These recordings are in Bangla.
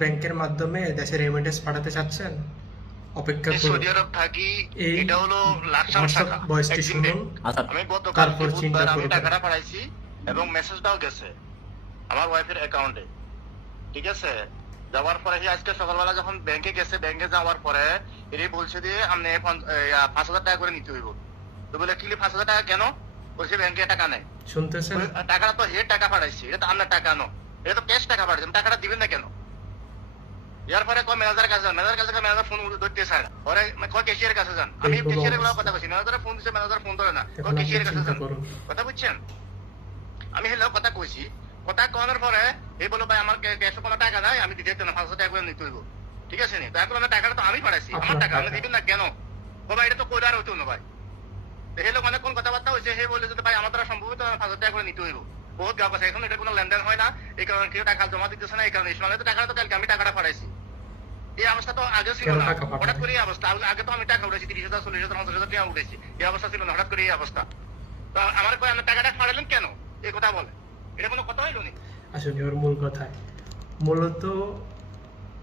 ব্যাংকের মাধ্যমে দেশে রেমিটেন্স পাঠাতে চাচ্ছেন? অপেক্ষা করুন। সৌদি আরব থাকি এটা হলো Exim শুনুন। আচ্ছা। আমি গতকাল তারপর চিন্তা আমি করবেন। টাকাটা পাঠাইছি এবং মেসেজটাও গেছে আমার ওয়াইফের অ্যাকাউন্টে ঠিক আছে? যাওয়ার পরে আজকে সকালবেলা যখন ব্যাংকে গেছে ব্যাংকে যাওয়ার পরে এটি বলছে দিয়ে আপনি এই, পাঁচ হাজার টাকা করে নিতে হইব। তো বলে কিলি পাঁচ হাজার টাকা কেন? বলছে ব্যাংকে টাকা নেই। শুনতেছেন? টাকাটা তো হে টাকা পাঠাইছি এটা তো আপনার টাকা নো। এটা তো ক্যাশ টাকা পাঠাইছি টাকাটা দিবেন না কেন? এর পরে কয় ম্যানেজার কাছে যান ম্যানেজার কাছে ম্যানেজার ফোন ধরতে চায় না পরে কয় ক্যাশিয়ার কাছে যান। আমি ক্যাশিয়ারেরগুলো কথা বলছি ম্যানেজার ফোন দিচ্ছে ম্যানেজার ফোন ধরে না। কয় আপনি ক্যাশিয়ারের কাছে যান। কথা বুঝছেন আমি হেলো কথা কইছি কথা কওয়ার পরে এই বলো ভাই আমার ক্যাশ কোনো টাকা নাই আমি দিতে না পাঁচশো টাকা করে নিতে হইব ঠিক আছে নি? তো এখন আমার টাকাটা তো আমি পাঠাইছি আমার টাকা আপনি টাকা। দিবেন না কেন? ও ভাই এটা তো কইলে আর হইতো না ভাই। হেলো মানে কোন কথাবার্তা হয়েছে হে বলে যে ভাই আমার দ্বারা সম্ভব তো পাঁচ হাজার টাকা করে নিতে হইব বহুত গাপ আছে এখন এটা কোনো লেনদেন হয় না। এই কারণে কেউ টাকা জমা দিতেছে না এই কারণে তো টাকাটা তো কালকে আমি টাকাটা পাঠাইছি এই অবস্থা তো আগে ছিল না। হঠাৎ করে এই অবস্থা। আগে- তো আমি টাকা উঠেছি তিরিশ হাজার চল্লিশ হাজার পঞ্চাশ হাজার টাকা উঠেছি এই অবস্থা ছিল না হঠাৎ করে এই অবস্থা। তো আমার কয় টাকাটা কেন? এই কথা বলে। এটা কোনো কথা হইল নি আসলে ওর মূল মূলত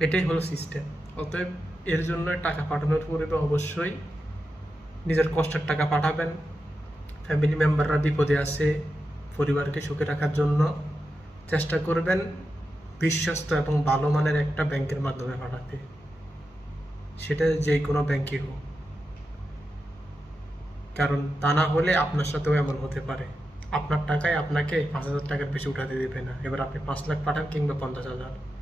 এটাই হলো সিস্টেম। অতএব এর জন্য টাকা পাঠানোর পূর্বে অবশ্যই নিজের কষ্টের টাকা পাঠাবেন। ফ্যামিলি মেম্বাররা বিপদে আছে পরিবারকে সুখে রাখার জন্য চেষ্টা করবেন। বিশ্বস্ত এবং ভালো মানের একটা ব্যাংকের মাধ্যমে পাঠাতে। সেটা যে কোনো ব্যাংকই হোক। কারণ তা না হলে আপনার সাথেও এমন হতে পারে। আপনার টাকায় আপনাকে পাঁচ হাজার টাকার বেশি উঠাতে দেবে না। এবার আপনি পাঁচ লাখ পাঠান কিংবা পঞ্চাশ হাজার।